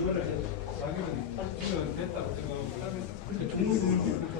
자기는 됐다고 생각하고 근데 종로는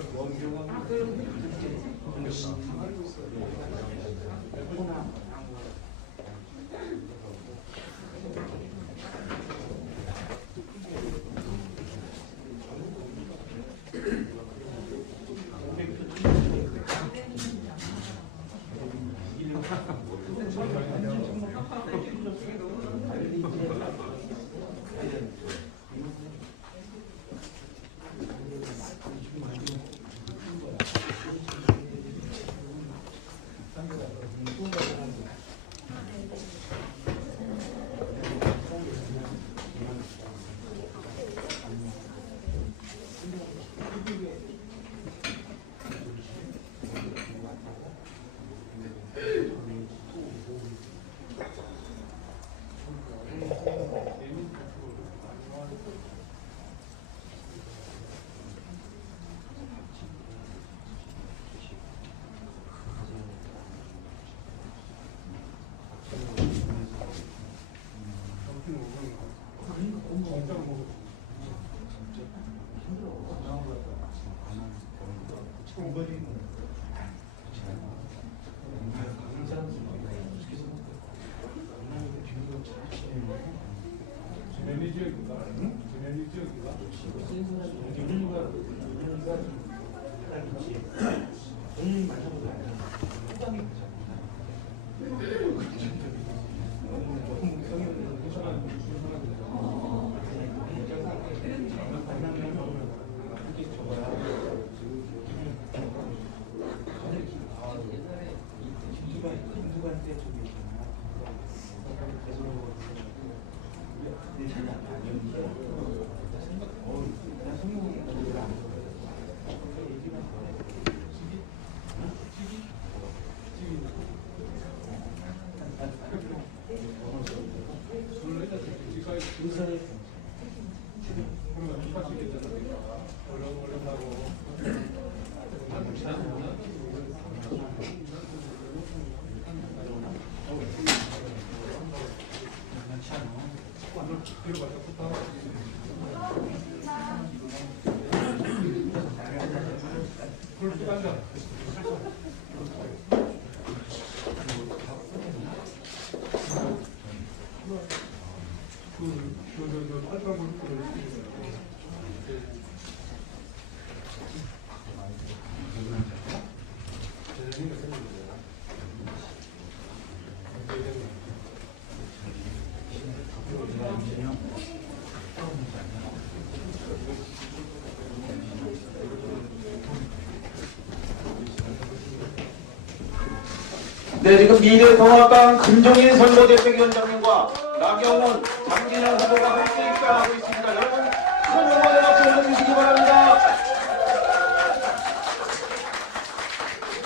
네, 지금 미래통합당 김종인 선거대책위원장님과 나경원, 장진영 후보가 함께 입장하고 있습니다. 여러분, 큰 응원의 박수 보내주시기 바랍니다.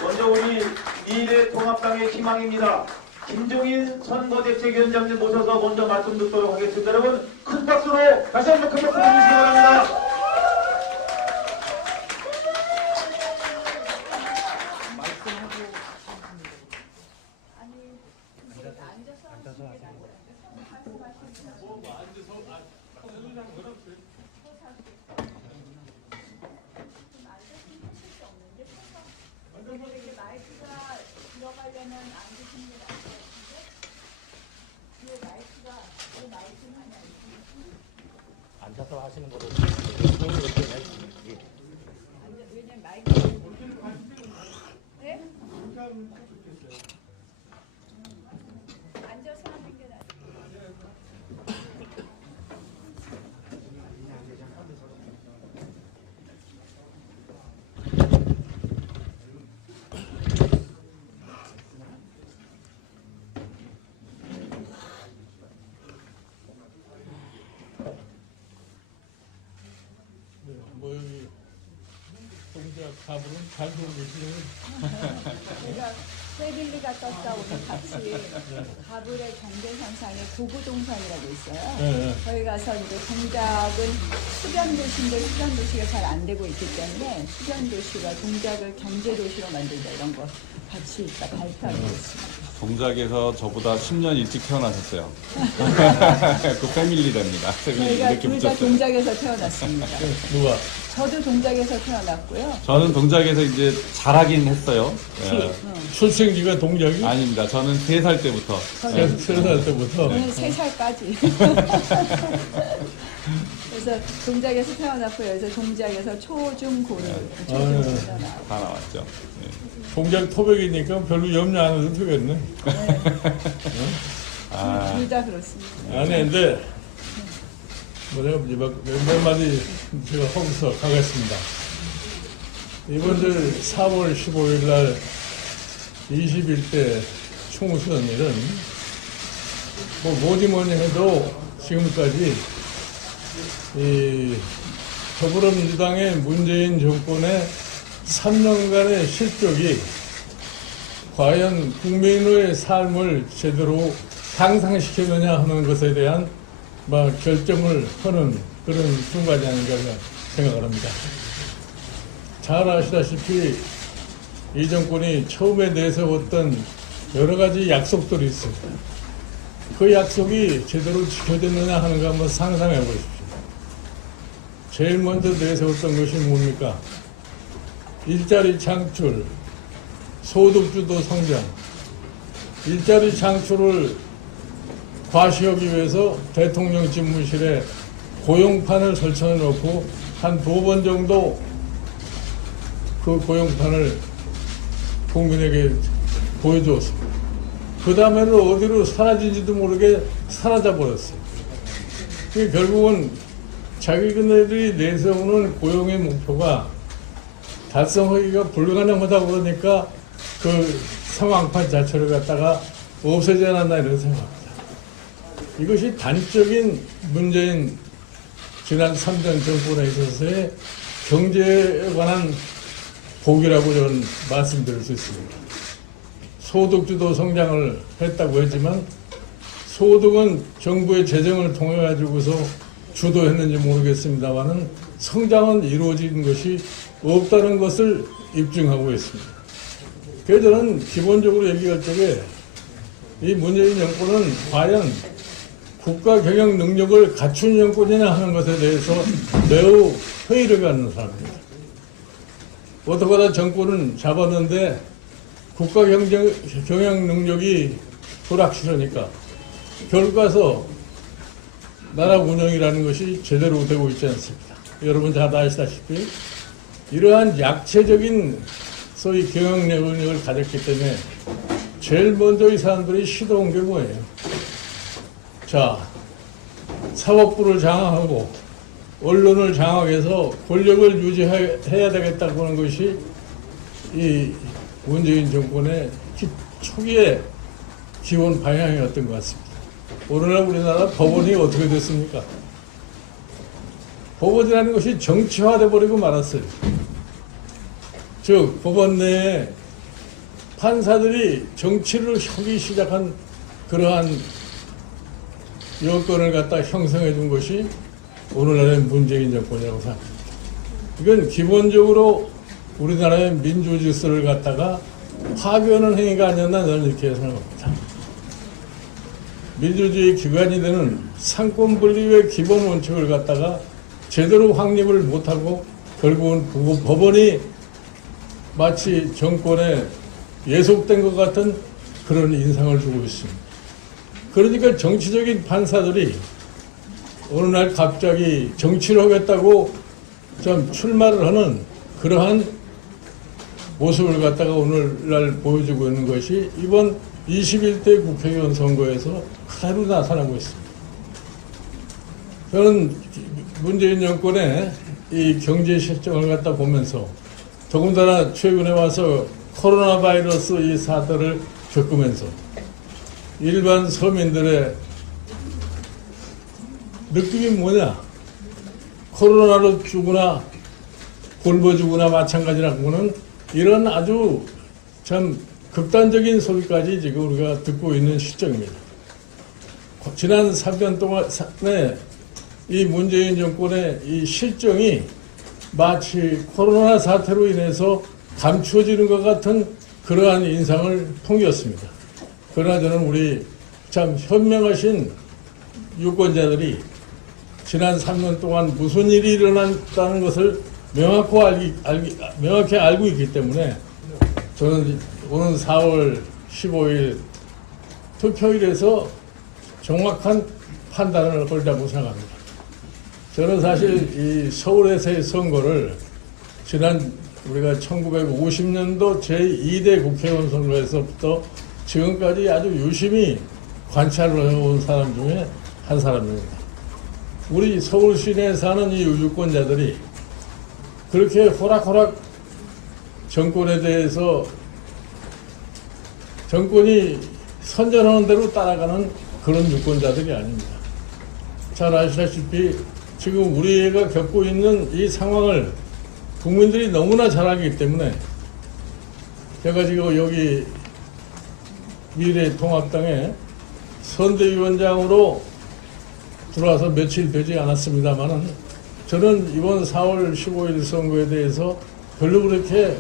먼저 우리 미래통합당의 희망입니다. 김종인 선거대책위원장님 모셔서 먼저 말씀 듣도록 하겠습니다. 여러분, 큰 박수로 다시 한번 큰 박수 보내주시기 바랍니다. 앉아서 하시는 거로 왜냐면 마이크 네? 앉아서 하는 게 낫죠. 뭐 여기 공작 가불은 잘 보고 계시네요. 제가 세빌리가 떴다 오늘 같이 가불의 경제현상에 고구동산이라고 있어요. 네. 거기 가서 이제 동작은 수변도시인데 수변도시가 잘 안 되고 있기 때문에 수변도시가 동작을 경제도시로 만들자 이런 거 같이 이따 발표하고 있습니다. 동작에서 저보다 10년 일찍 태어나셨어요. 그 패밀리랍니다. 저희가 이렇게 둘 다 붙였어요. 동작에서 태어났습니다. 누가? 저도 동작에서 태어났고요. 저는 동작에서 이제 자라긴 했어요. 예. 출생지가 동작이? 아닙니다. 저는 3살 때부터. 저는 3살 때부터. 저는 3살까지. 그래서 동작에서 태어났고요. 그래서 동작에서 초, 중, 고를 초중에서 나왔고. 다 나왔죠. 예. 동작 토백이니까 별로 염려 안 해도 되겠네. 둘 다 그렇습니다. 아니, 근데, 내가 몇 마디 제가 하고서 가겠습니다. 이번들 4월 15일 날 21대 총선일은 뭐니 해도 지금까지 이 더불어민주당의 문재인 정권의 3년간의 실적이 과연 국민의 삶을 제대로 향상시키느냐 하는 것에 대한 결정을 하는 그런 순간이 아닌가 생각을 합니다. 잘 아시다시피 이 정권이 처음에 내세웠던 여러 가지 약속들이 있습니다. 그 약속이 제대로 지켜졌느냐 하는 거 한번 상상해 보십시오. 제일 먼저 내세웠던 것이 뭡니까? 일자리 창출, 소득주도 성장. 일자리 창출을 과시하기 위해서 대통령 집무실에 고용판을 설치해 놓고 한 2번 정도 그 고용판을 국민에게 보여주었습니다. 그 다음에는 어디로 사라진지도 모르게 사라져버렸어요. 결국은 자기네들이 내세우는 고용의 목표가 달성하기가 불가능하다 그러니까 그 상황판 자체를 갖다가 없애지 않았나 이런 생각합니다. 이것이 단적인 문재인 지난 3년 정권에 있어서의 경제에 관한 복이라고 저는 말씀드릴 수 있습니다. 소득주도 성장을 했다고 했지만 소득은 정부의 재정을 통해 가지고서 주도했는지 모르겠습니다만은 성장은 이루어진 것이 없다는 것을 입증하고 있습니다. 그래서 저는 기본적으로 얘기할 적에 이 문재인 정권은 과연 국가 경영 능력을 갖춘 정권이냐 하는 것에 대해서 매우 회의를 갖는 사람입니다. 어떻게나 정권은 잡았는데 국가 경영 능력이 불확실하니까 결과서 나라 운영이라는 것이 제대로 되고 있지 않습니다. 여러분 잘 아시다시피 이러한 약체적인 소위 경영 능력을 가졌기 때문에 제일 먼저 이 사람들이 시도한 게 뭐예요? 자, 사법부를 장악하고 언론을 장악해서 권력을 유지해야 되겠다고 하는 것이 이 문재인 정권의 초기의 기본 방향이었던 것 같습니다. 오늘날 우리나라 법원이 어떻게 됐습니까? 법원이라는 것이 정치화돼 버리고 말았어요. 즉 법원 내에 판사들이 정치를 하기 시작한 그러한 여건을 갖다 형성해 준 것이 오늘날의 문재인 정권이라고 생각합니다. 이건 기본적으로 우리나라의 민주 질서를 갖다가 파괴하는 행위가 아니었나 저는 이렇게 생각합니다. 민주주의 기관이 되는 상권 분립의 기본 원칙을 갖다가 제대로 확립을 못하고 결국은 법원이 마치 정권에 예속된 것 같은 그런 인상을 주고 있습니다. 그러니까 정치적인 판사들이 어느 날 갑자기 정치를 하겠다고 좀 출마를 하는 그러한 모습을 갖다가 오늘날 보여주고 있는 것이 이번 21대 국회의원 선거에서 그대로 나타나고 있습니다. 저는 문재인 정권의 이 경제 실정을 갖다 보면서 더군다나 최근에 와서 코로나 바이러스 이 사태를 겪으면서 일반 서민들의 느낌이 뭐냐? 코로나로 죽거나 굶어 죽거나 마찬가지라고는 이런 아주 참 극단적인 소리까지 지금 우리가 듣고 있는 시점입니다. 지난 3년 동안에 이 문재인 정권의 이 실정이 마치 코로나 사태로 인해서 감추어지는 것 같은 그러한 인상을 풍겼습니다. 그러나 저는 우리 참 현명하신 유권자들이 지난 3년 동안 무슨 일이 일어났다는 것을 명확히 알고 있기 때문에 저는 오는 4월 15일 투표일에서 정확한 판단을 하려고 생각합니다. 저는 사실 이 서울에서의 선거를 지난 우리가 1950년도 제2대 국회의원 선거에서부터 지금까지 아주 유심히 관찰을 해온 사람 중에 한 사람입니다. 우리 서울 시내에 사는 이 유권자들이 그렇게 호락호락 정권에 대해서 정권이 선전하는 대로 따라가는 그런 유권자들이 아닙니다. 잘 아시다시피 지금 우리가 겪고 있는 이 상황을 국민들이 너무나 잘 알기 때문에 제가 지금 여기 미래통합당에 선대위원장으로 들어와서 며칠 되지 않았습니다만은 저는 이번 4월 15일 선거에 대해서 별로 그렇게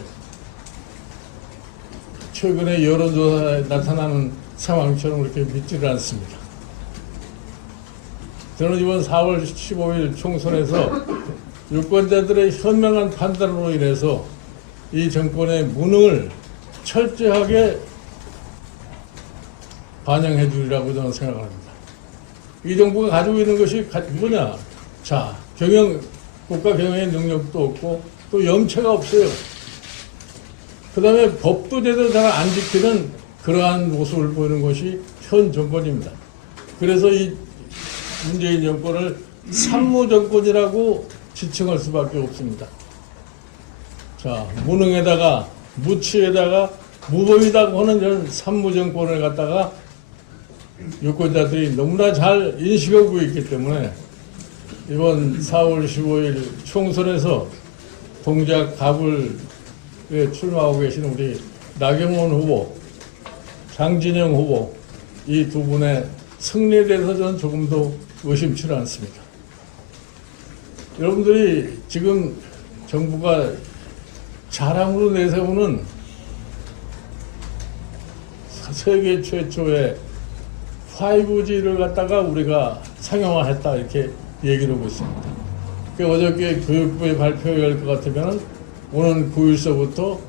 최근에 여론조사에 나타나는 상황처럼 그렇게 믿지를 않습니다. 저는 이번 4월 15일 총선에서 유권자들의 현명한 판단으로 인해서 이 정권의 무능을 철저하게 반영해 주리라고 저는 생각합니다. 이 정부가 가지고 있는 것이 뭐냐? 자, 국가 경영의 능력도 없고 또 염치가 없어요. 그 다음에 법도 제대로 잘 안 지키는 그러한 모습을 보이는 것이 현 정권입니다. 그래서 이 문재인 정권을 산무정권이라고 지칭할 수밖에 없습니다. 자, 무능에다가 무치에다가 무법이라고 하는 이런 산무정권을 갖다가 유권자들이 너무나 잘 인식하고 있기 때문에 이번 4월 15일 총선에서 동작 가불에 출마하고 계신 우리 나경원 후보, 장진영 후보 이 두 분의 승리에 대해서 저는 조금도 의심치는 않습니다. 여러분들이 지금 정부가 자랑으로 내세우는 세계 최초의 5G를 갖다가 우리가 상용화했다 이렇게 얘기를 하고 있습니다. 어저께 교육부에 발표할 것 같으면 오는 9일서부터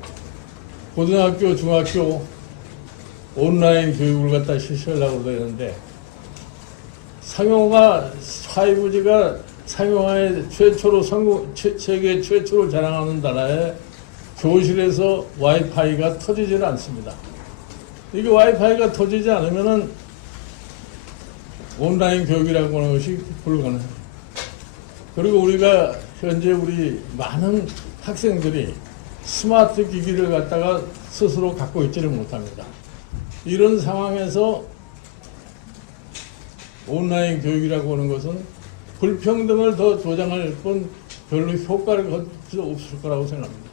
고등학교, 중학교 온라인 교육을 갖다 실시하려고 그러는데 상용화 5G가 상용화에 최초로 세계 최초로 자랑하는 나라에 교실에서 와이파이가 터지질 않습니다. 이게 와이파이가 터지지 않으면은 온라인 교육이라고 하는 것이 불가능해요. 그리고 우리가 현재 우리 많은 학생들이 스마트 기기를 갖다가 스스로 갖고 있지를 못합니다. 이런 상황에서 온라인 교육이라고 하는 것은 불평등을 더 조장할 뿐 별로 효과를 거둘 수 없을 거라고 생각합니다.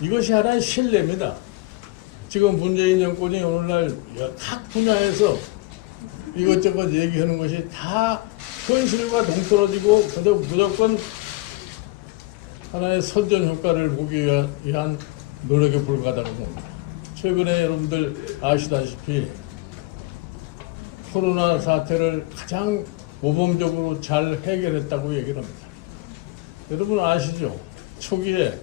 이것이 하나의 신뢰입니다. 지금 문재인 정권이 오늘날 각 분야에서 이것저것 얘기하는 것이 다 현실과 동떨어지고 그저 무조건 하나의 선전 효과를 보기 위한 노력에 불과하다고 봅니다. 최근에 여러분들 아시다시피 코로나 사태를 가장 모범적으로 잘 해결했다고 얘기를 합니다. 여러분 아시죠? 초기에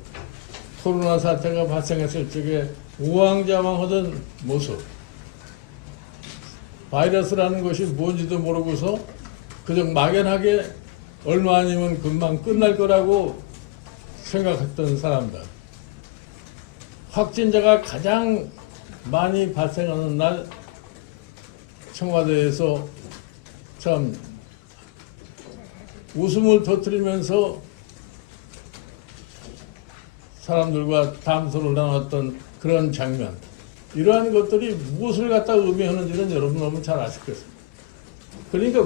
코로나 사태가 발생했을 적에 우왕좌왕하던 모습, 바이러스라는 것이 뭔지도 모르고서 그저 막연하게 얼마 아니면 금방 끝날 거라고 생각했던 사람들, 확진자가 가장 많이 발생하는 날 청와대에서 참 웃음을 터뜨리면서 사람들과 담소를 나눴던 그런 장면, 이러한 것들이 무엇을 갖다 의미하는지는 여러분 너무 잘 아실 것입니다. 그러니까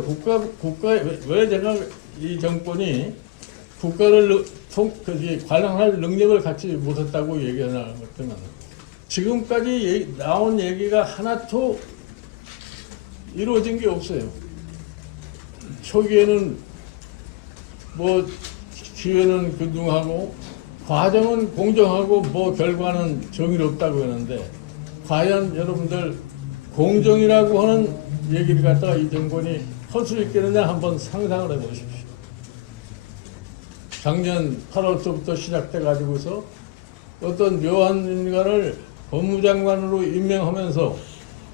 왜 제가 이 정권이 국가를 관할할 능력을 갖지 못했다고 얘기하는 것 때문에 지금까지 나온 얘기가 하나도 이루어진 게 없어요. 초기에는 뭐 기회는 균등하고 과정은 공정하고 뭐 결과는 정의롭다고 했는데 과연 여러분들 공정이라고 하는 얘기를 갖다가 이 정권이 할 수 있겠느냐 한번 상상을 해보십시오. 작년 8월서부터 시작돼 가지고서 어떤 묘한 인간을 법무장관으로 임명하면서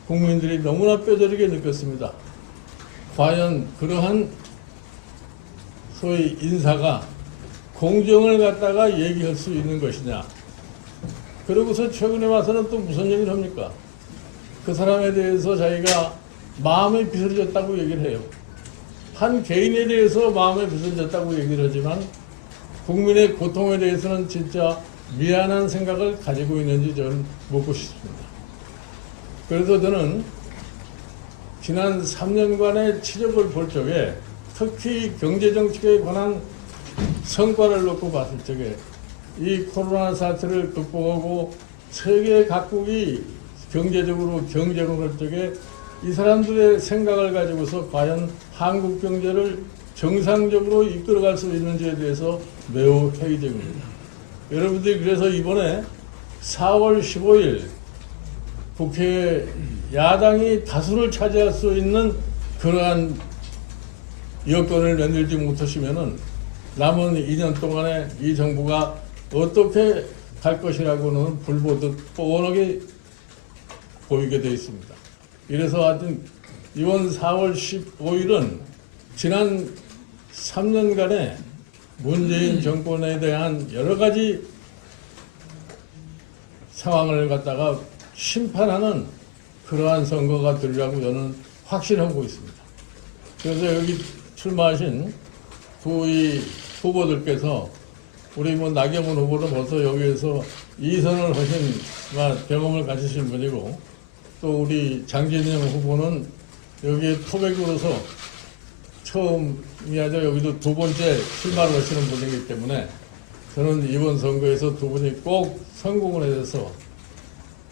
국민들이 너무나 뼈저리게 느꼈습니다. 과연 그러한 소위 인사가 공정을 갖다가 얘기할 수 있는 것이냐. 그러고서 최근에 와서는 또 무슨 얘기를 합니까? 그 사람에 대해서 자기가 마음에 빚을 졌다고 얘기를 해요. 한 개인에 대해서 마음에 빚을 졌다고 얘기를 하지만 국민의 고통에 대해서는 진짜 미안한 생각을 가지고 있는지 저는 묻고 싶습니다. 그래서 저는 지난 3년간의 치적을 볼 적에 특히 경제정책에 관한 성과를 놓고 봤을 적에 이 코로나 사태를 극복하고 세계 각국이 경제적으로 경쟁을 할 적에 이 사람들의 생각을 가지고서 과연 한국 경제를 정상적으로 이끌어갈 수 있는지에 대해서 매우 회의적입니다. 여러분들이 그래서 이번에 4월 15일 국회에 야당이 다수를 차지할 수 있는 그러한 여건을 만들지 못하시면은 남은 2년 동안에 이 정부가 어떻게 갈 것이라고는 불보듯 뻔하게 보이게 되어 있습니다. 이래서 하여튼 이번 4월 15일은 지난 3년간의 문재인 정권에 대한 여러 가지 상황을 갖다가 심판하는 그러한 선거가 되리라고 저는 확신하고 있습니다. 그래서 여기 출마하신 이 후보들께서 우리 나경원 후보는 벌써 여기에서 2선을 하신 경험을 가지신 분이고 또 우리 장진영 후보는 여기에 토백으로서 처음이 아니라 여기도 두 번째 출마를 하시는 분이기 때문에 저는 이번 선거에서 두 분이 꼭 성공을 해서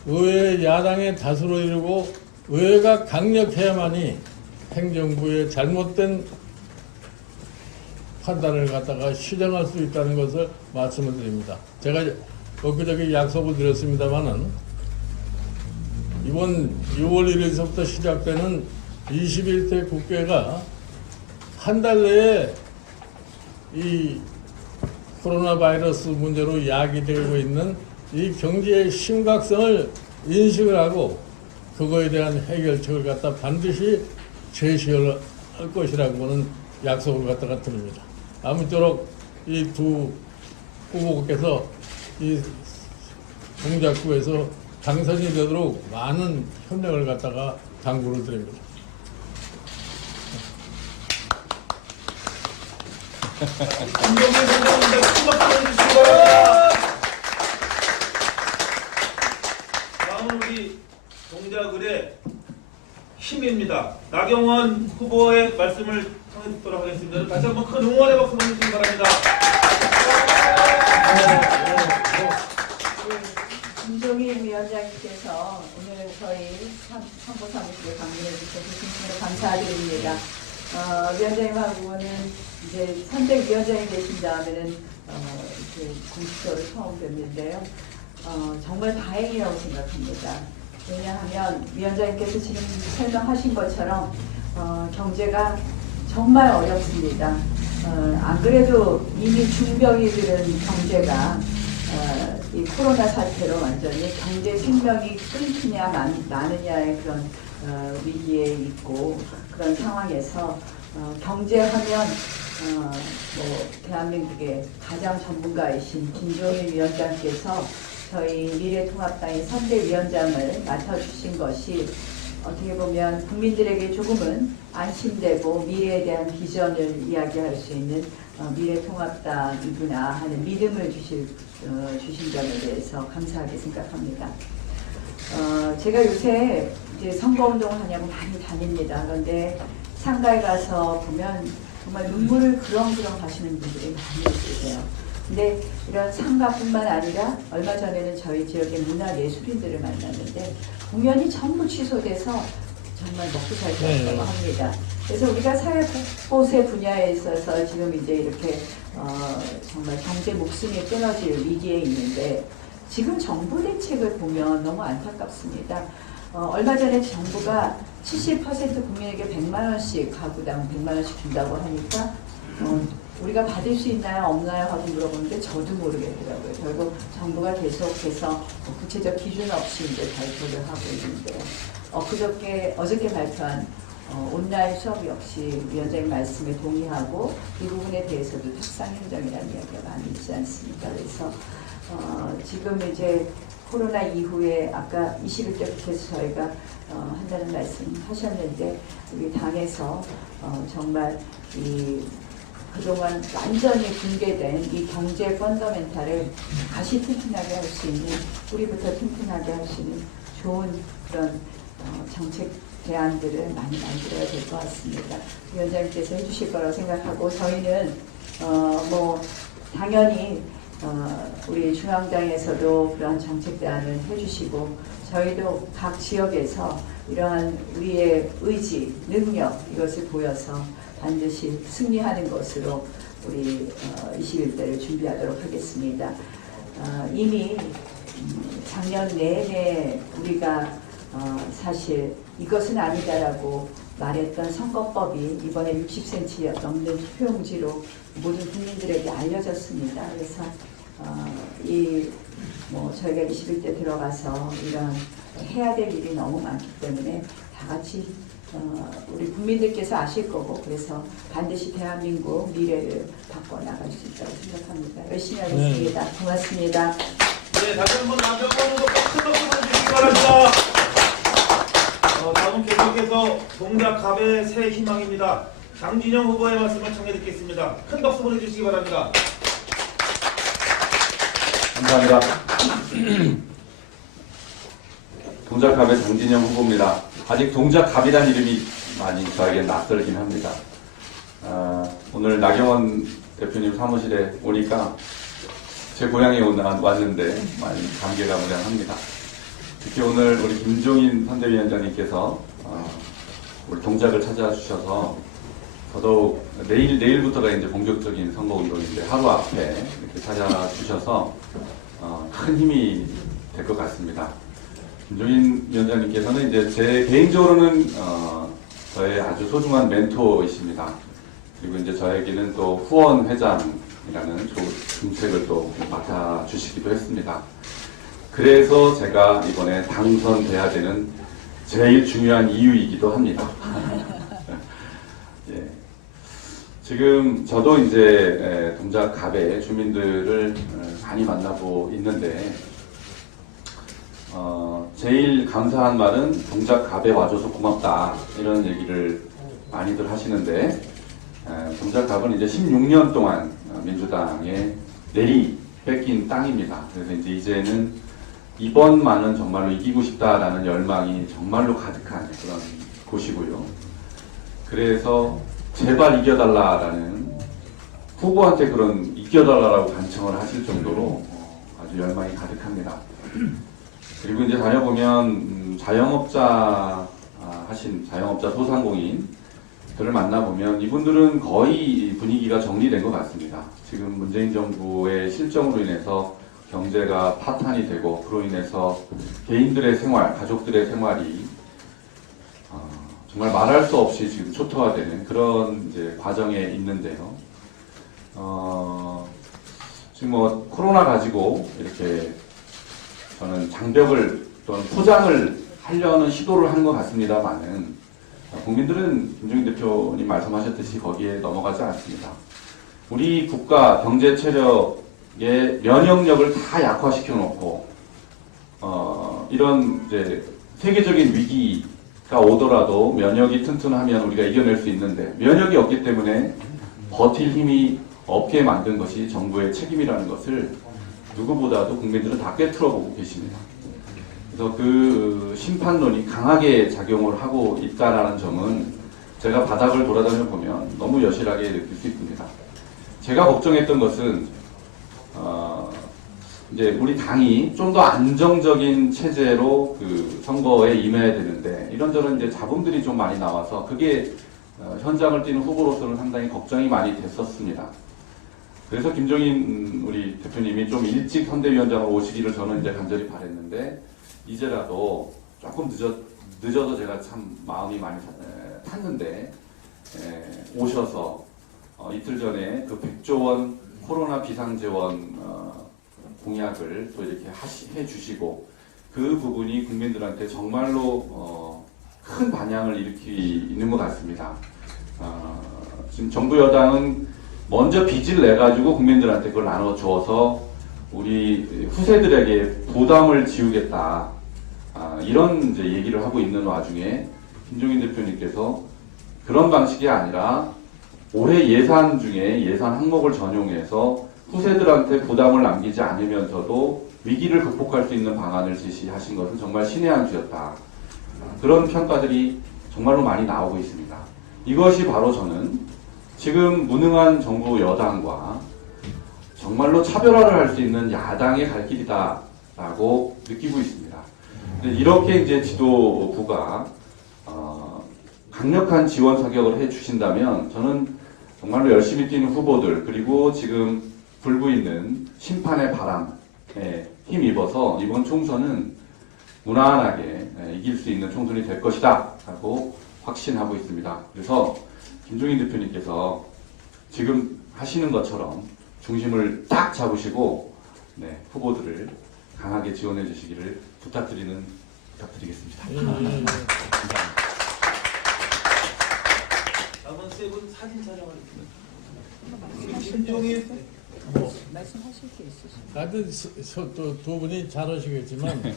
의회 야당의 다수로 이루고 의회가 강력해야만이 행정부의 잘못된 판단을 갖다가 시정할 수 있다는 것을 말씀을 드립니다. 제가 엊그저께 약속을 드렸습니다마는 이번 6월 1일서부터 시작되는 21대 국회가 한 달 내에 이 코로나 바이러스 문제로 야기되고 있는 이 경제의 심각성을 인식을 하고 그거에 대한 해결책을 갖다 반드시 제시할 것이라고는 약속을 갖다가 드립니다. 아무쪼록 이 두 후보께서 이 동작구에서 당선이 되도록 많은 협력을 갖다가 당부를 드립니다. 김종민 선생님들 큰 박수 보내주시기 바랍니다. 다음은 우리 동작을의 힘입니다. 나경원 후보의 말씀을 청해 듣도록 하겠습니다. 다시 한번 큰 응원의 박수 보내주시기 바랍니다. 김종인 위원장님께서 오늘 저희 선거사무실에 방문해 주셔서 진심으로 감사드립니다. 위원장님하고는 이제 선대위원장이 되신 다음에는 이렇게 공식적으로 처음 뵙는데요. 정말 다행이라고 생각합니다. 왜냐하면 위원장님께서 지금 설명하신 것처럼 경제가 정말 어렵습니다. 안 그래도 이미 중병이 들은 경제가 이 코로나 사태로 완전히 경제 생명이 끊기냐 마느냐의 그런 위기에 있고 그런 상황에서 경제하면 뭐 대한민국의 가장 전문가이신 김종인 위원장께서 저희 미래통합당의 선대위원장을 맡아주신 것이 어떻게 보면 국민들에게 조금은 안심되고 미래에 대한 비전을 이야기할 수 있는 미래통합당이구나 하는 믿음을 주신 점에 대해서 감사하게 생각합니다. 제가 요새 이제 선거운동을 하냐고 많이 다닙니다. 그런데 상가에 가서 보면 정말 눈물을 그렁그렁 하시는 분들이 많이 있으세요. 근데 이런 상가뿐만 아니라 얼마 전에는 저희 지역의 문화예술인들을 만났는데 공연이 전부 취소돼서 정말 먹고 살 수 없다고 합니다. 그래서 우리가 사회 곳곳의 분야에 있어서 지금 이제 이렇게 정말 경제 목숨이 끊어질 위기에 있는데 지금 정부 대책을 보면 너무 안타깝습니다. 얼마 전에 정부가 70% 국민에게 100만 원씩 가구당 100만 원씩 준다고 하니까 우리가 받을 수 있나요 없나요 하고 물어보는데 저도 모르겠더라고요. 결국 정부가 계속해서 구체적 기준 없이 이제 발표를 하고 있는데요. 어저께 발표한 온라인 수업 역시 위원장님 말씀에 동의하고 이 부분에 대해서도 탁상행정이라는 이야기가 많이 있지 않습니까? 그래서 지금 이제 코로나 이후에 아까 21대부터 해서 저희가 한다는 말씀 하셨는데 우리 당에서 정말 그동안 완전히 붕괴된 이 경제 펀더멘탈을 다시 튼튼하게 할 수 있는, 뿌리부터 튼튼하게 할 수 있는 좋은 그런 정책 대안들을 많이 만들어야 될 것 같습니다. 위원장님께서 해주실 거라고 생각하고 저희는 당연히 우리 중앙당에서도 그런 정책 대안을 해주시고 저희도 각 지역에서 이러한 우리의 의지, 능력 이것을 보여서 반드시 승리하는 것으로 우리 21대를 준비하도록 하겠습니다. 이미 작년 내내 우리가 사실 이것은 아니다라고 말했던 선거법이 이번에 60cm 넘는 투표용지로 모든 국민들에게 알려졌습니다. 그래서 저희가 21대 들어가서 이런 해야 될 일이 너무 많기 때문에 다 같이 우리 국민들께서 아실 거고 그래서 반드시 대한민국 미래를 바꿔나갈 수 있다고 생각합니다. 열심히 하겠습니다. 고맙습니다. 네, 다시 한번 남편분도 큰 박수 보내주시기 바랍니다. 다음 계속해서 동작갑의 새 희망입니다. 장진영 후보의 말씀을 청해 듣겠습니다. 큰 박수 보내주시기 바랍니다. 감사합니다. 동작갑의 장진영 후보입니다. 아직 동작갑이라는 이름이 많이 저에게 낯설긴 합니다. 오늘 나경원 대표님 사무실에 오니까 제 고향에 왔는데 많이 감개가 무량합니다. 특히 오늘 우리 김종인 선대위원장님께서 우리 동작을 찾아주셔서 더더욱 내일부터가 이제 본격적인 선거운동인데 하루 앞에 이렇게 찾아주셔서 큰 힘이 될 것 같습니다. 김종인 위원장님께서는 이제 제 개인적으로는 저의 아주 소중한 멘토이십니다. 그리고 이제 저에게는 또 후원 회장이라는 중책을 또 맡아주시기도 했습니다. 그래서 제가 이번에 당선돼야 되는 제일 중요한 이유이기도 합니다. 예. 지금 저도 이제 동작갑의 주민들을 많이 만나고 있는데 제일 감사한 말은 동작갑에 와줘서 고맙다 이런 얘기를 많이들 하시는데 동작갑은 이제 16년 동안 민주당에 내리 뺏긴 땅입니다. 그래서 이제는 이번만은 정말로 이기고 싶다라는 열망이 정말로 가득한 그런 곳이고요. 그래서 제발 이겨달라라는 후보한테 그런 이겨달라라고 간청을 하실 정도로 아주 열망이 가득합니다. 그리고 이제 다녀보면 자영업자 하신 자영업자 소상공인들을 만나보면 이분들은 거의 분위기가 정리된 것 같습니다. 지금 문재인 정부의 실정으로 인해서 경제가 파탄이 되고 그로 인해서 개인들의 생활, 가족들의 생활이 정말 말할 수 없이 지금 초토화되는 그런 이제 과정에 있는데요. 지금 코로나 가지고 이렇게 저는 장벽을 또는 포장을 하려는 시도를 하는 것 같습니다만은 국민들은 김종인 대표님 말씀하셨듯이 거기에 넘어가지 않습니다. 우리 국가 경제 체력의 면역력을 다 약화시켜 놓고 이런 이제 세계적인 위기가 오더라도 면역이 튼튼하면 우리가 이겨낼 수 있는데 면역이 없기 때문에 버틸 힘이 없게 만든 것이 정부의 책임이라는 것을 누구보다도 국민들은 다 꿰뚫어보고 계십니다. 그래서 그 심판론이 강하게 작용을 하고 있다는 점은 제가 바닥을 돌아다녀 보면 너무 여실하게 느낄 수 있습니다. 제가 걱정했던 것은 이제 우리 당이 좀 더 안정적인 체제로 그 선거에 임해야 되는데 이런저런 이제 잡음들이 좀 많이 나와서 그게 현장을 뛰는 후보로서는 상당히 걱정이 많이 됐었습니다. 그래서 김종인 우리 대표님이 좀 일찍 선대위원장으로 오시기를 저는 이제 간절히 바랬는데 이제라도 조금 늦어서 제가 참 마음이 많이 탔는데 오셔서 이틀 전에 그 100조 원 코로나 비상재원 공약을 또 이렇게 해주시고 그 부분이 국민들한테 정말로 큰 반향을 일으키는 것 같습니다. 지금 정부 여당은 먼저 빚을 내가지고 국민들한테 그걸 나눠주어서 우리 후세들에게 부담을 지우겠다. 이런 이제 얘기를 하고 있는 와중에 김종인 대표님께서 그런 방식이 아니라 올해 예산 중에 예산 항목을 전용해서 후세들한테 부담을 남기지 않으면서도 위기를 극복할 수 있는 방안을 제시하신 것은 정말 신의 한 수였다. 그런 평가들이 정말로 많이 나오고 있습니다. 이것이 바로 저는 지금 무능한 정부 여당과 정말로 차별화를 할 수 있는 야당의 갈 길이다라고 느끼고 있습니다. 이렇게 이제 지도부가 강력한 지원 사격을 해주신다면 저는 정말로 열심히 뛰는 후보들 그리고 지금 불고 있는 심판의 바람에 힘입어서 이번 총선은 무난하게 이길 수 있는 총선이 될 것이다 라고 확신하고 있습니다. 그래서 김종인 대표님께서 지금 하시는 것처럼 중심을 딱 잡으시고 후보들을 강하게 지원해 주시기를 부탁드리겠습니다. 남은 세 분 사진 촬영을 말씀하실 게 있으십니까? 하여튼 두 분이 잘 아시겠지만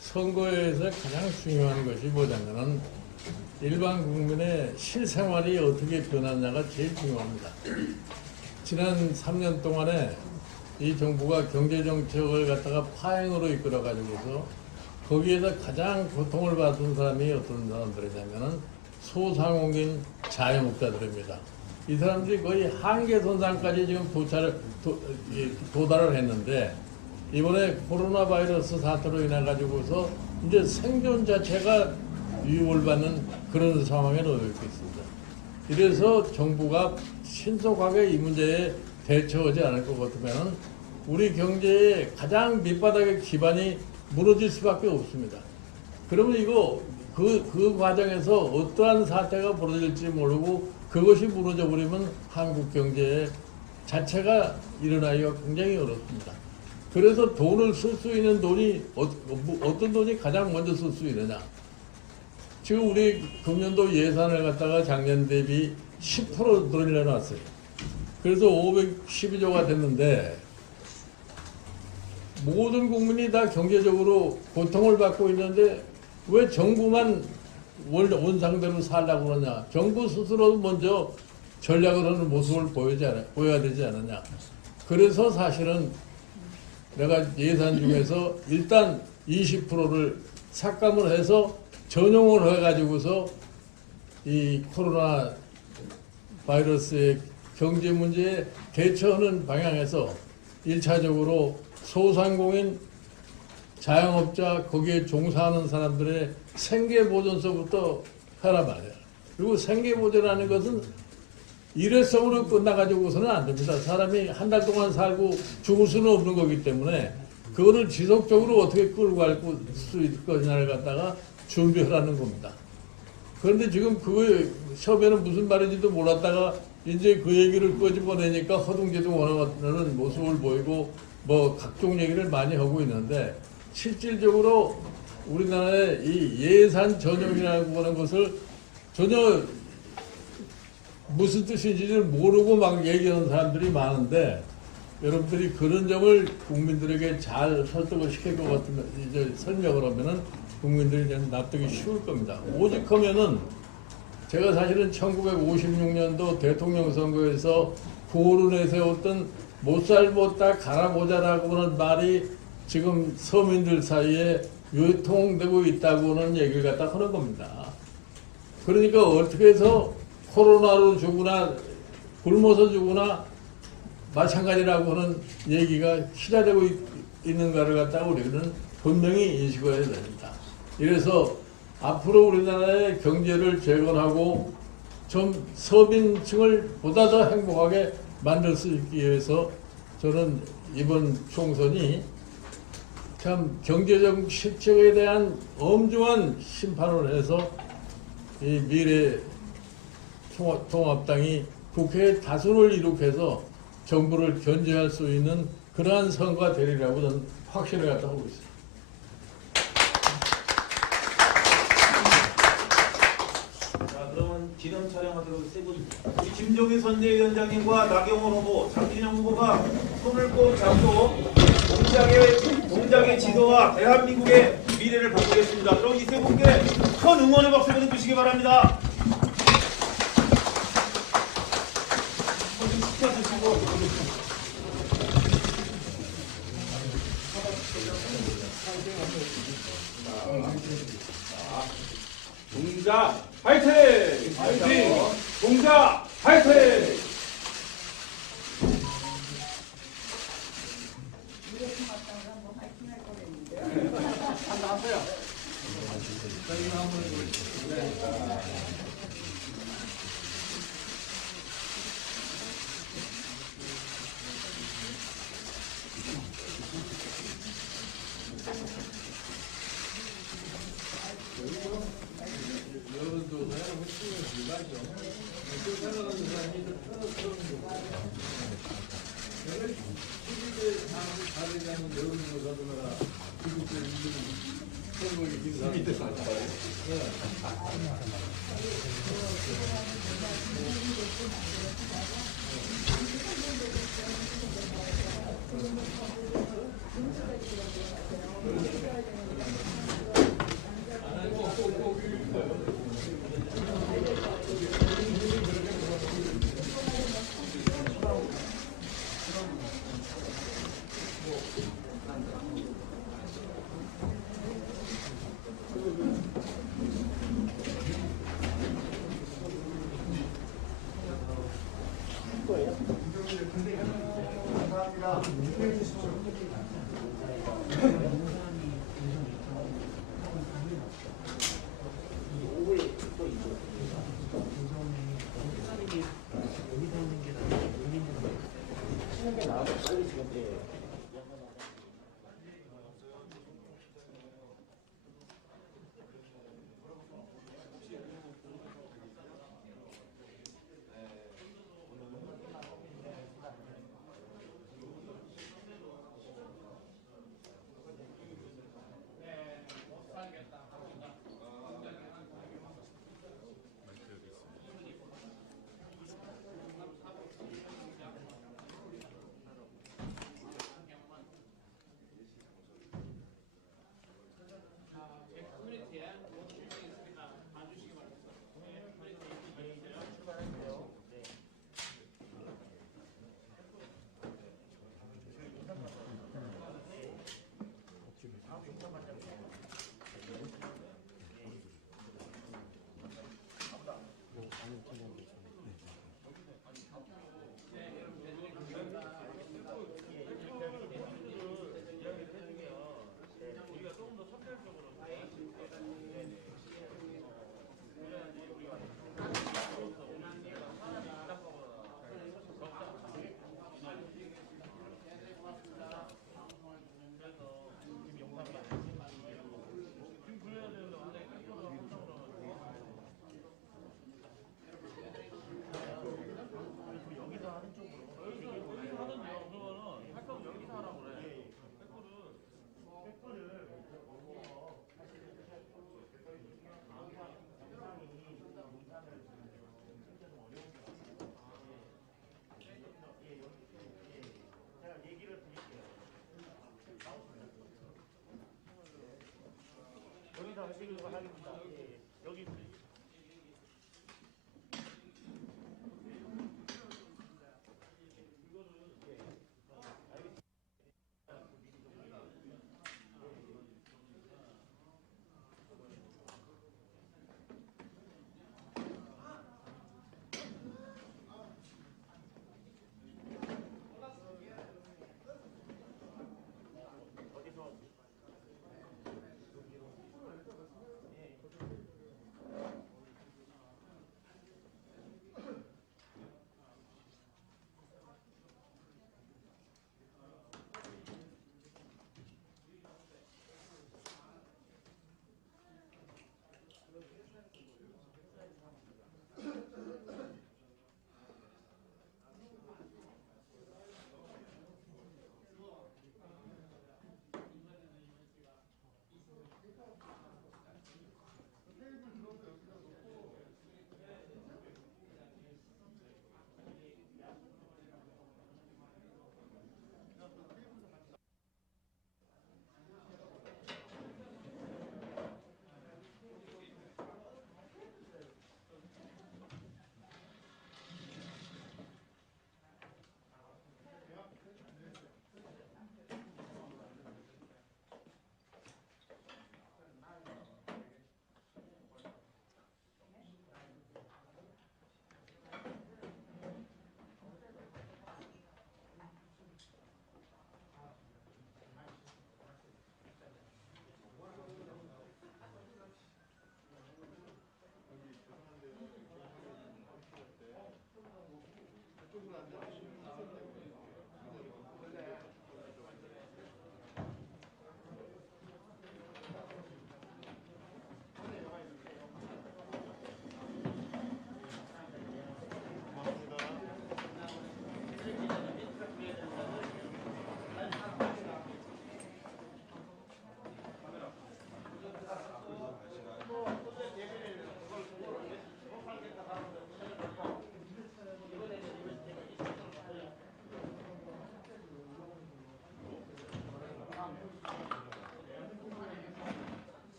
선거에서 가장 중요한 것이 뭐냐면은 일반 국민의 실생활이 어떻게 변하냐가 제일 중요합니다. 지난 3년 동안에 이 정부가 경제정책을 갖다가 파행으로 이끌어가지고서 거기에서 가장 고통을 받은 사람이 어떤 사람들이냐면은 소상공인 자영업자들입니다. 이 사람들이 거의 한계선상까지 지금 도달을 했는데 이번에 코로나 바이러스 사태로 인해 가지고서 이제 생존 자체가 위협을 받는 그런 상황에 놓여 있습니다. 이래서 정부가 신속하게 이 문제에 대처하지 않을 것 같으면 우리 경제의 가장 밑바닥의 기반이 무너질 수밖에 없습니다. 그러면 이거 그 과정에서 어떠한 사태가 벌어질지 모르고 그것이 무너져 버리면 한국 경제 자체가 일어나기가 굉장히 어렵습니다. 그래서 돈을 쓸 수 있는 돈이 어떤 돈이 가장 먼저 쓸 수 있느냐. 지금 우리 금년도 예산을 갖다가 작년 대비 10% 늘려놨어요. 그래서 512조가 됐는데 모든 국민이 다 경제적으로 고통을 받고 있는데 왜 정부만 원상대로 살라고 그러냐. 정부 스스로 먼저 전략을 하는 모습을 보여야 되지 않느냐. 그래서 사실은 내가 예산 중에서 일단 20%를 삭감을 해서 전용을 해가지고서 이 코로나 바이러스의 경제 문제에 대처하는 방향에서 1차적으로 소상공인 자영업자 거기에 종사하는 사람들의 생계보존서부터 하란 말이에요. 그리고 생계보존이라는 것은 일회성으로 끝나가지고서는 안 됩니다. 사람이 한 달 동안 살고 죽을 수는 없는 거기 때문에 그거를 지속적으로 어떻게 끌고 갈 수 있을 것이냐를 갖다가 준비하라는 겁니다. 그런데 지금 그거 처음에는 무슨 말인지도 몰랐다가 이제 그 얘기를 끄집어내니까 허둥지둥하는 모습을 보이고 뭐 각종 얘기를 많이 하고 있는데 실질적으로 우리나라의 이 예산 전용이라고 하는 것을 전혀 무슨 뜻인지를 모르고 막 얘기하는 사람들이 많은데 여러분들이 그런 점을 국민들에게 잘 설득을 시킬 것 같으면 이제 설명을 하면은 국민들이 좀 납득이 쉬울 겁니다. 오직 하면은 제가 사실은 1956년도 대통령 선거에서 구호를 내세웠던 못살 못다 갈아보자라고 하는 말이 지금 서민들 사이에 유통되고 있다고 하는 얘기를 갖다 하는 겁니다. 그러니까 어떻게 해서 코로나로 죽으나 굶어서 죽으나 마찬가지라고 하는 얘기가 시사되고 있는가를 갖다가 우리는 분명히 인식해야 됩니다. 이래서 앞으로 우리나라의 경제를 재건하고 좀 서민층을 보다 더 행복하게 만들 수 있기 위해서 저는 이번 총선이 참 경제적 실적에 대한 엄중한 심판을 해서 이 미래 통합당이 국회에 다수를 이룩해서 정부를 견제할 수 있는 그러한 선거가 되리라고 저는 확신을 갖다 하고 있습니다. 자, 그러면 기념 촬영하도록 하겠습니다. 우리 김종인 선대위원장님과 나경원 후보, 장진영 후보가 손을 꼭 잡고 동작의 지도와 대한민국의 미래를 바꾸겠습니다. 그럼 이 세 분께 큰 응원의 박수 보내주시기 바랍니다. 좀 시켜주시고. 동작 파이팅! 파이팅! 동작 파이팅! 미래통합당으로 한번 파이팅 할 거겠는데요. 한번 하세요. 여론조사에 핵심은 두 가지죠. 생각하는 사람이 좀 편하게 내가 12대 사람을 다르게 하는 여론조사들마다 기국적 이기는 선거에 이긴 사람이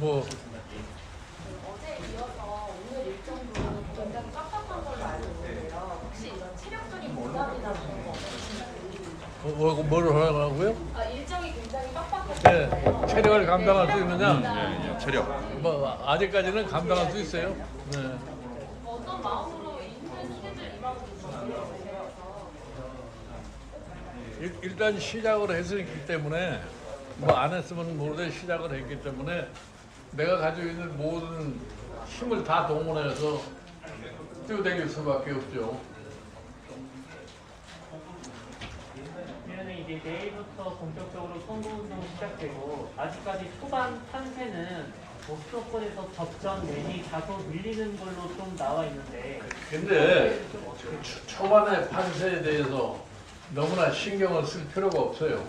뭐 어제 이어서 오늘 일정도 굉장히 빡빡한 걸로 알고 있는데요. 혹시 이런 체력적인 부담이나 그런 거 없으신가요? 뭐를 하라고요? 일정이 굉장히 빡빡했어요. 네, 체력을 감당할 수 있느냐? 체력. 뭐 아직까지는 감당할 수 있어요. 네. 어떤 마음으로 힘든 스케줄 임하고 계신가요? 일단 시작을 했기 때문에 뭐 안 했으면 모르되 시작을 했기 때문에 내가 가지고 있는 모든 힘을 다 동원해서 뛰어다닐 수밖에 없죠. 그러면 이제 내일부터 본격적으로 선거운동 시작되고 아직까지 초반 판세는 뭐 수도권에서 접전 내니 다소 밀리는 걸로 좀 나와 있는데 근데 초반의 판세에 대해서 너무나 신경을 쓸 필요가 없어요.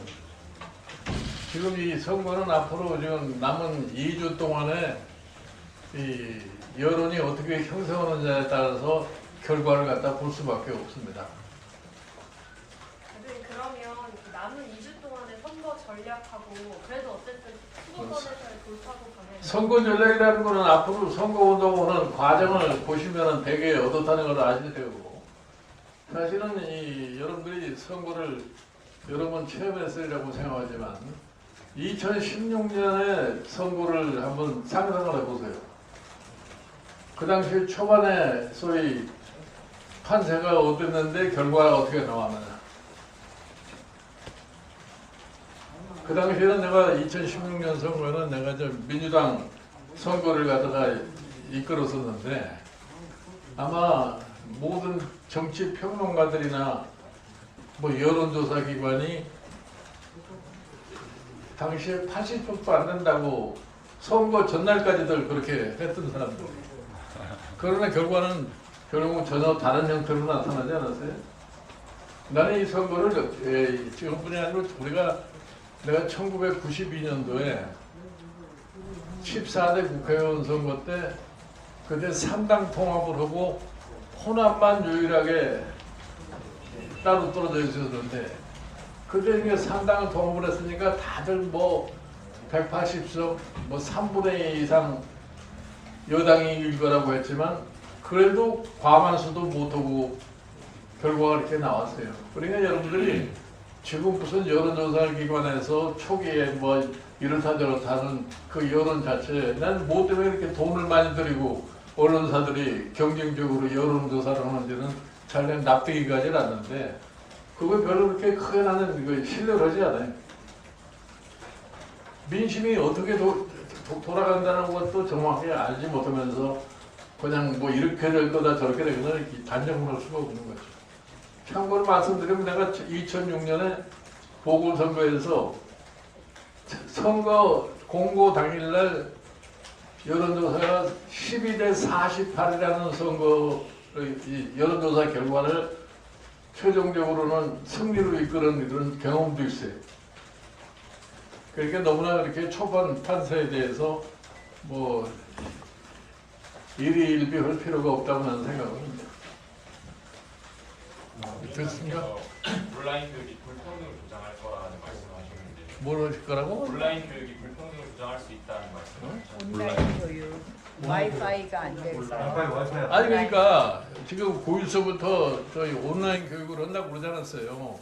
지금 이 선거는 앞으로 지금 남은 2주 동안에 이 여론이 어떻게 형성하느냐에 따라서 결과를 갖다 볼 수밖에 없습니다. 네, 그러면 남은 2주 동안의 선거 전략하고 그래도 어쨌든 수도권에서의 돌파구 방향 선거 전략이라는 거는 앞으로 선거 운동하는 과정을 보시면 되게 어떻다는 걸 아실 테고, 사실은 이 여러분들이 선거를 여러 번 체험했으리라고 생각하지만 2016년에 선거를 한번 상상을 해보세요. 그 당시 초반에 소위 판세가 어땠는데 결과가 어떻게 나왔느냐. 그 당시에는 내가 2016년 선거에는 내가 저 민주당 선거를 갖다가 이끌었었는데 아마 모든 정치 평론가들이나 뭐 여론조사 기관이 당시에 80%도 안 된다고 선거 전날까지들 그렇게 했던 사람들. 그러나 결과는 결국은 전혀 다른 형태로 나타나지 않았어요? 나는 이 선거를 지금뿐이 아니고 내가 1992년도에 14대 국회의원 선거 때 그때 3당 통합을 하고 호남만 유일하게 따로 떨어져 있었는데 그때 이게 3당을 통합을 했으니까 다들 뭐 180석 뭐 3분의 2 이상 여당이 이길 거라고 했지만 그래도 과반수도 못하고 결과가 이렇게 나왔어요. 그러니까 여러분들이 지금 무슨 여론조사 기관에서 초기에 뭐 이렇다 저렇다 하는 그 여론 자체, 난 뭐 때문에 이렇게 돈을 많이 들이고 언론사들이 경쟁적으로 여론조사를 하는지는 잘 납득이 가지 않는데 그거 별로 그렇게 크게 나는 신뢰를 하지 않아요. 민심이 어떻게 돌아간다는 것도 정확히 알지 못하면서 그냥 뭐 이렇게 될 거다 저렇게 될 거다 단정을 할 수가 없는 거죠. 참고로 말씀드리면 내가 2006년에 보궐선거에서 선거 공고 당일날 여론조사가 12대 48이라는 선거 여론조사 결과를 최종적으로는 승리로 이끄는 이런 경험도 있어요. 그러니까 너무나 그렇게 초반 판세에 대해서 뭐 일희일비할 필요가 없다고 나는 생각합니다. 됐습니까? 온라인 교육이 불평등을 조장할 거라는 말씀하셨는데 뭘 하실 거라고? 온라인 교육이 불평등을 조장할 수 있다는 말씀. 온라인 교육, 와이파이가 안 돼서. 아니 그러니까 지금 고1서부터 저희 온라인 교육을 한다고 그러지 않았어요.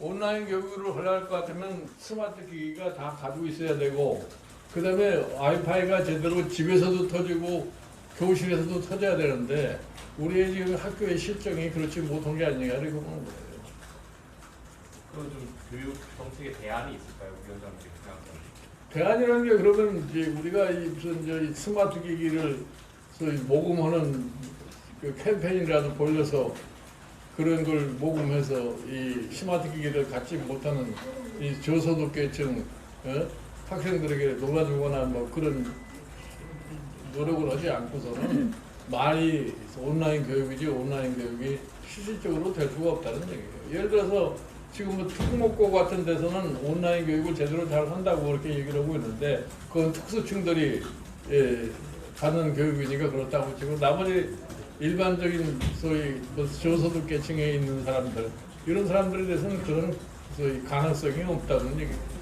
온라인 교육을 하려할 것 같으면 스마트 기기가 다 가지고 있어야 되고 그 다음에 와이파이가 제대로 집에서도 터지고 교실에서도 터져야 되는데 우리의 지금 학교의 실정이 그렇지 못한 게 아니냐 이렇게 보는 거예요. 그런 좀 교육 정책에 대안이 있을까요, 위원장님 생각하는? 대안이라는 게 그러면 이제 우리가 이 무슨 저 스마트 기기를 소위 모금하는 그 캠페인이라도 벌려서 그런 걸 모금해서 이 스마트 기기를 갖지 못하는 이 저소득계층 학생들에게 놀아주거나 뭐 그런 노력을 하지 않고서는 말이 온라인 교육이지 온라인 교육이 실질적으로 될 수가 없다는 얘기예요. 예를 들어서 지금 뭐 특목고 같은 데서는 온라인 교육을 제대로 잘 한다고 그렇게 얘기를 하고 있는데 그건 특수층들이 가는 교육이니까 그렇다고 치고 나머지 일반적인 소위 뭐 저소득 계층에 있는 사람들 이런 사람들에 대해서는 그런 소위 가능성이 없다는 얘기입니다.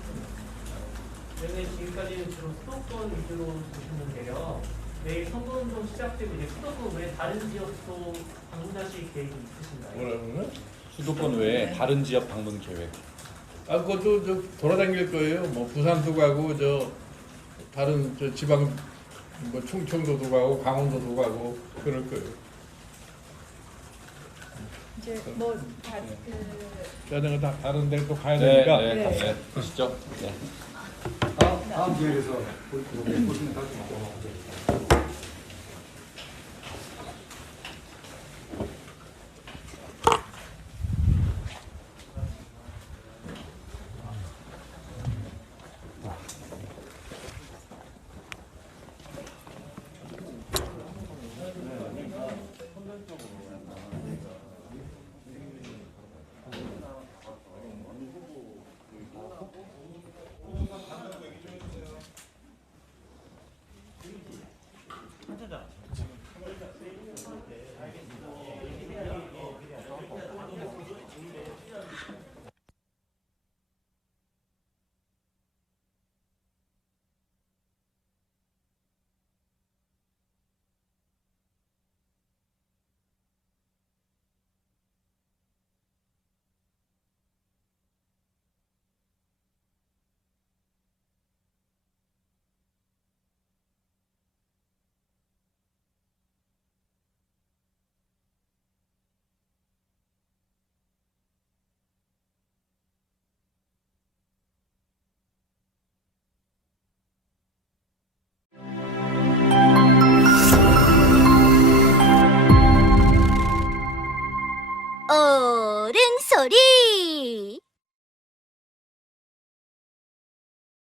네, 지금까지는 주로 수도권 위주로 보셨는데요. 내일 선거운동 시작되고 이제 수도권 외 다른 지역도 방문하실 계획이 있으신가요? 뭐라는 거야? 수도권 외에 다른 지역 방문 계획. 아, 그것도 저 돌아다닐 거예요. 뭐 부산도 가고 저 다른 저 지방 뭐 충청도도 가고 강원도도 가고 그럴 거예요. 이제 자네가 다 다른 데를 또 가야 네, 되니까. 네, 네. 네. 보시죠. 네. 다음 기회에서 보시면 다시 먹고. 어른 소리